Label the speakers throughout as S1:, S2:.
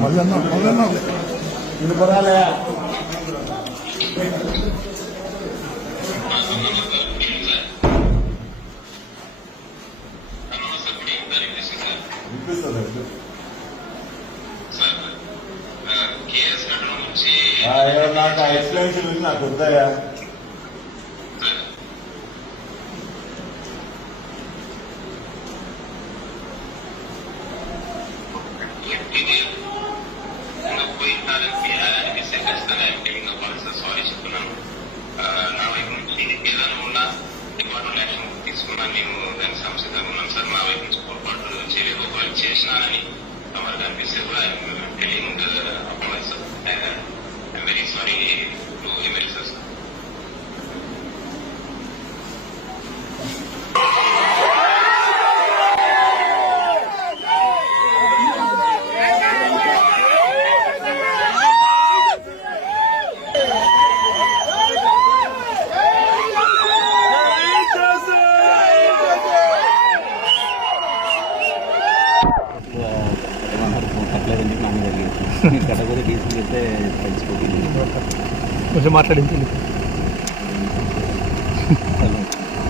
S1: మళ్ళీ అన్నా
S2: నాకు ఎక్స్ప్లెనేషన్ నాకు వద్దాయా
S3: ఎంపీకి ఇంకా పోయినారు అనిపిస్తే ఖచ్చితంగా ఎంపీ సారీ చెప్తున్నాను నా వైపు నుంచి ఏదైనా ఉన్నా డిపార్ట్మెంట్ యాక్షన్ తీసుకున్నాను నేను దానికి సంసిద్ధంగా ఉన్నాను సార్ నా వైపు నుంచి పొరపాటు చేయలేదు ఒకవేళ చేసినానని తమకు అనిపిస్తే కూడా telling apologies sir I'm very sorry to MLA
S4: కట్టకపోతే తీసుకెళ్తే తెలిసిపోతుంది
S5: కొంచెం మాట్లాడింది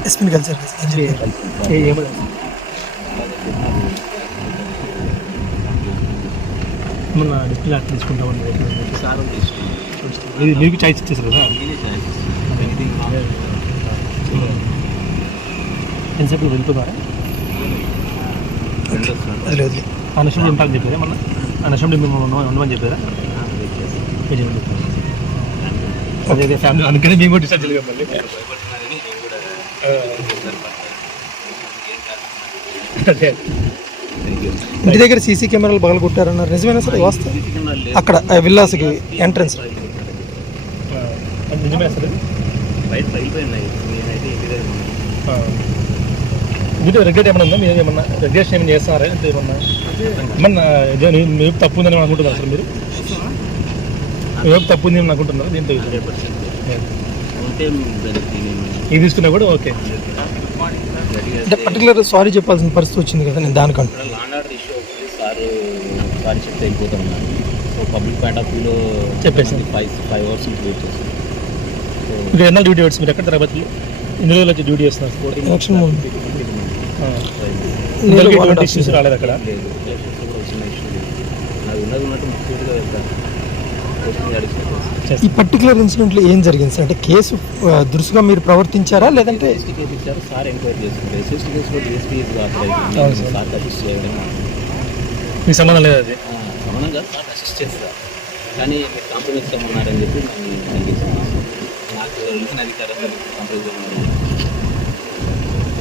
S6: ఎస్పీని కలిసారు.
S5: ఏమో. మొన్న డిస్ప్లే అట్లా
S4: తీసుకుంది
S5: ఇది మీకు చాయిస్ ఇచ్చేసారు కదా? ఎంతసేపు వెళ్తున్నారా? అనశంలో ఉంటారని చెప్పారా మొన్న అనశంలో మేము ఉండమని చెప్పారా? అదే ఫ్యామిలీ అందుకనే మేము కూడా డిసైడ్ మళ్ళీ. అదే.
S6: ఇంటి దగ్గర సీసీ కెమెరాలు పగల కొట్టారన్నారు. నిజమేనా సార్? వాస్తవం? అక్కడ విల్లాస్కి ఎంట్రన్స్
S5: నిజమే అసలు
S4: బయట పగిలిపోయినాయి నేనైతే ఇంటి దగ్గర ఉన్నాను.
S5: మీరు రెగ్యులేట్ ఏమన్నా ఉందా? మీరు ఏమన్నా రెగ్యులేషన్ ఏమైనా చేస్తారా? అంటే ఏమన్నా? ఏమన్నా ఇదే మీ- మీ వైపు తప్పు ఉందని అనుకుంటున్నారు అసలు మీరు? తప్పు ఉంది అని అనుకుంటున్నారు? దీంతో ఇది తీసుకున్నా కూడా ఓకే.
S6: అంటే పర్టికులర్ సారీ చెప్పాల్సిన పరిస్థితి వచ్చింది కదా నేను దానికంటే.
S4: సార్ చెప్తే సో పబ్లిక్ పాయింట్ ఆఫ్ వ్యూలో
S5: చెప్పేసి.
S4: ఫైవ్ ఫైవ్ అవర్స్ వెయిట్ చేస్తాను సో
S5: ఇంకా ఎన్నో డ్యూటీ మీరు ఎక్కడ తరగతిలో? ఎన్ని రోజులు వచ్చి డ్యూటీ చేస్తున్నారు? రాలేదు అక్కడ?
S6: ఈ పర్టికులర్ ఇన్సిడెంట్లో ఏం జరిగింది సార్? అంటే కేసు దురుసుగా మీరు ప్రవర్తించారా లేదంటే?
S5: మీకు సంబంధం లేదు అది?
S4: సమానం కాదు. సార్ అసిస్ట్ చేస్తారు కానీ మీరు కాంప్రమైజ్ ఉన్నారని చెప్పి నాకు కాంప్రమైజ్ ఉన్నారు